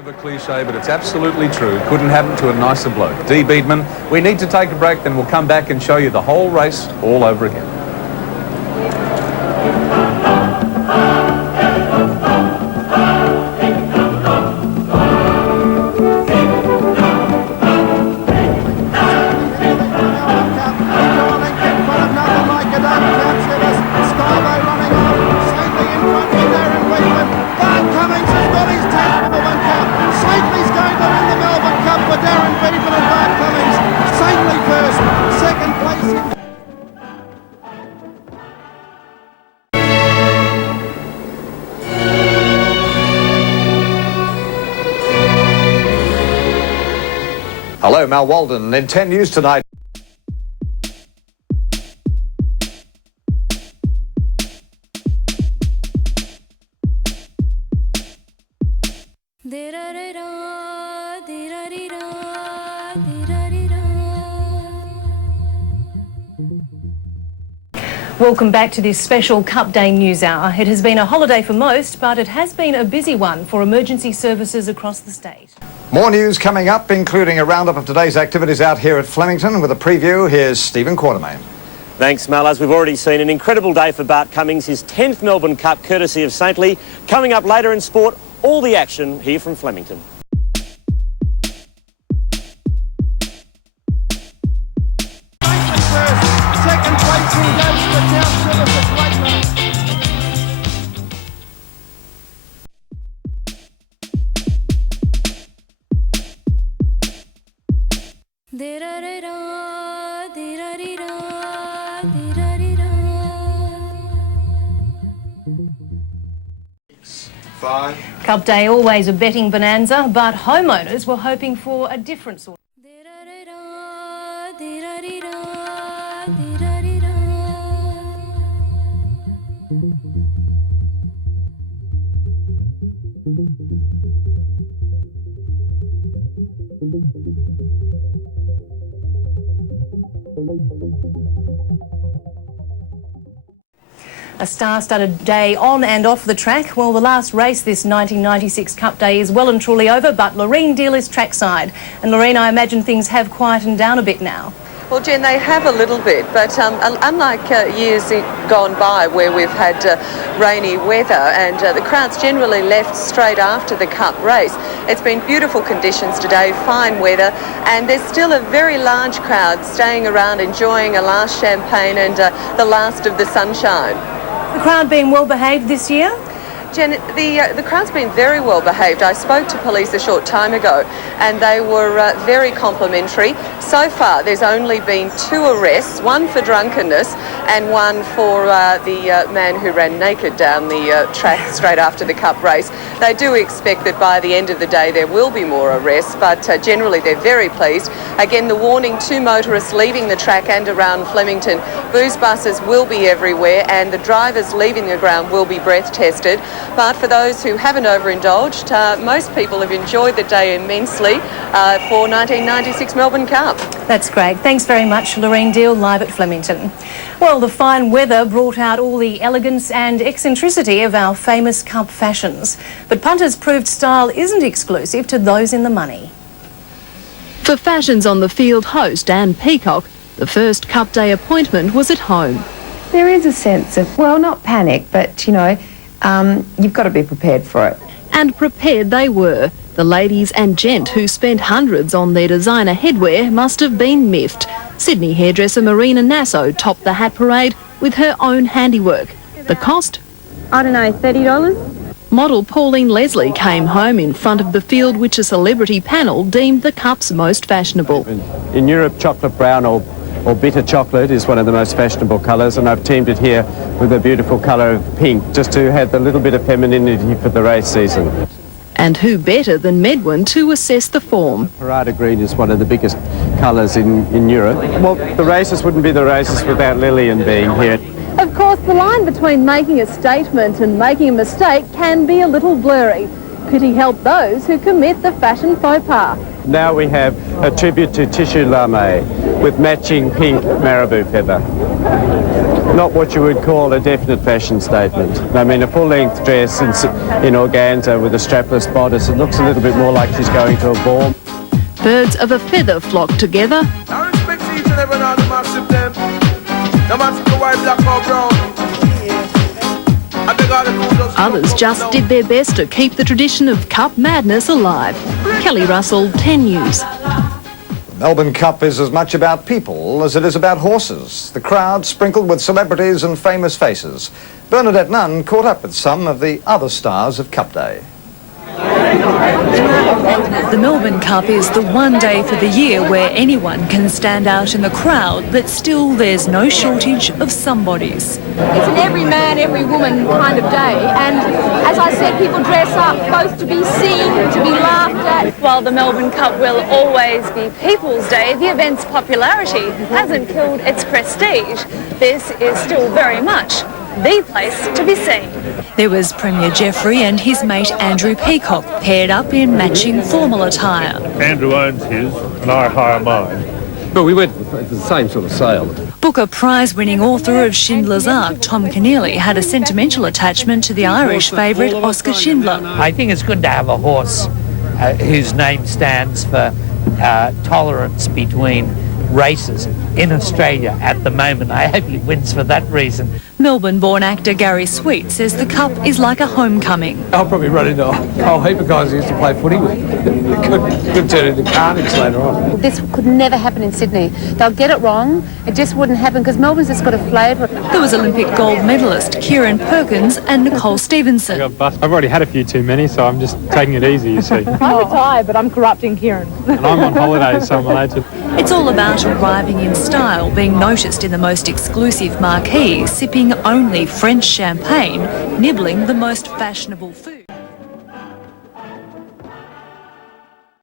of a cliche, but it's absolutely true. Couldn't happen to a nicer bloke. Dee Beedman, we need to take a break, then we'll come back and show you the whole race all over again. Hello, Mal Walden. In 10 News tonight. Welcome back to this special Cup Day News Hour. It has been a holiday for most, but it has been a busy one for emergency services across the state. More news coming up, including a roundup of today's activities out here at Flemington. With a preview, here's Stephen Quartemain. Thanks, Mal. As we've already seen, an incredible day for Bart Cummings, his 10th Melbourne Cup, courtesy of Saintly. Coming up later in sport, all the action here from Flemington. Second place in goes to the Town Service Quartemain. Cup Day always a betting bonanza, but homeowners were hoping for a different sort. A star-studded day on and off the track. Well, the last race this 1996 Cup Day is well and truly over, but Laureen Deale is trackside. And Laureen, I imagine things have quietened down a bit now. Well, Jen, they have a little bit, but unlike years gone by where we've had rainy weather and the crowds generally left straight after the Cup race, it's been beautiful conditions today, fine weather, and there's still a very large crowd staying around enjoying a last champagne and the last of the sunshine. The crowd been well behaved this year? Jen, the crowd's been very well behaved. I spoke to police a short time ago and they were very complimentary. So far there's only been 2 arrests, one for drunkenness and one for the man who ran naked down the track straight after the Cup race. They do expect that by the end of the day there will be more arrests, but generally they're very pleased. Again, the warning to motorists leaving the track and around Flemington, booze buses will be everywhere and the drivers leaving the ground will be breath tested. But for those who haven't overindulged, most people have enjoyed the day immensely for 1996 Melbourne Cup. That's great. Thanks very much, Laureen Deale, live at Flemington. Well, the fine weather brought out all the elegance and eccentricity of our famous Cup fashions. But punters proved style isn't exclusive to those in the money. For fashions on the field host and Peacock, the first Cup Day appointment was at home. There is a sense of, well, not panic, but, you know, you've got to be prepared for it. And prepared they were. The ladies and gent who spent hundreds on their designer headwear must have been miffed. Sydney hairdresser Marina Nasso topped the hat parade with her own handiwork. The cost? I don't know, $30? Model Pauline Leslie came home in front of the field which a celebrity panel deemed the Cup's most fashionable. In Europe, chocolate brown or bitter chocolate is one of the most fashionable colours, and I've teamed it here with a beautiful colour of pink just to add a little bit of femininity for the race season. And who better than Medwin to assess the form? Parada green is one of the biggest colours in Europe. Well, the races wouldn't be the races without Lillian being here. Of course, the line between making a statement and making a mistake can be a little blurry. Pity help those who commit the fashion faux pas. Now we have a tribute to Tissu Lame with matching pink marabou feather. not what you would call a definite fashion statement. I mean, a full-length dress in organza with a strapless bodice, it looks a little bit more like she's going to a ball. Birds of a feather flock together. I respect each and every one of the massive them. No matter the white, black or brown. I beg all the kudos. Others just did their best to keep the tradition of Cup madness alive. Kelly Russell, 10 News. The Melbourne Cup is as much about people as it is about horses. The crowd sprinkled with celebrities and famous faces. Bernadette Nunn caught up with some of the other stars of Cup Day. The Melbourne Cup is the one day for the year where anyone can stand out in the crowd, but still there's no shortage of somebodies. It's an every man, every woman kind of day, and as I said, people dress up both to be seen, to be laughed at. While the Melbourne Cup will always be People's Day, the event's popularity hasn't killed its prestige. This is still very much the place to be seen. There was Premier Jeffrey and his mate Andrew Peacock paired up in matching formal attire. Andrew owns his and I hire mine. But we went for the same sort of sale. Booker Prize-winning author of Schindler's Ark, Tom Keneally, had a sentimental attachment to the Irish favourite Oscar Schindler. I think it's good to have a horse whose name stands for tolerance between races in Australia at the moment. I hope he wins for that reason. Melbourne-born actor Gary Sweet says the Cup is like a homecoming. I'll probably run into a whole heap of guys I used to play footy with. It could turn into carnage later on. This could never happen in Sydney. They'll get it wrong. It just wouldn't happen because Melbourne's just got a flavour. There was Olympic gold medalist Kieran Perkins and Nicole Stevenson. I've already had a few too many, so I'm just taking it easy, you see. I'm retired, but I'm corrupting Kieran. And I'm on holiday, so I'm related. It's all about arriving in style, being noticed in the most exclusive marquee, sipping only French champagne, nibbling the most fashionable food.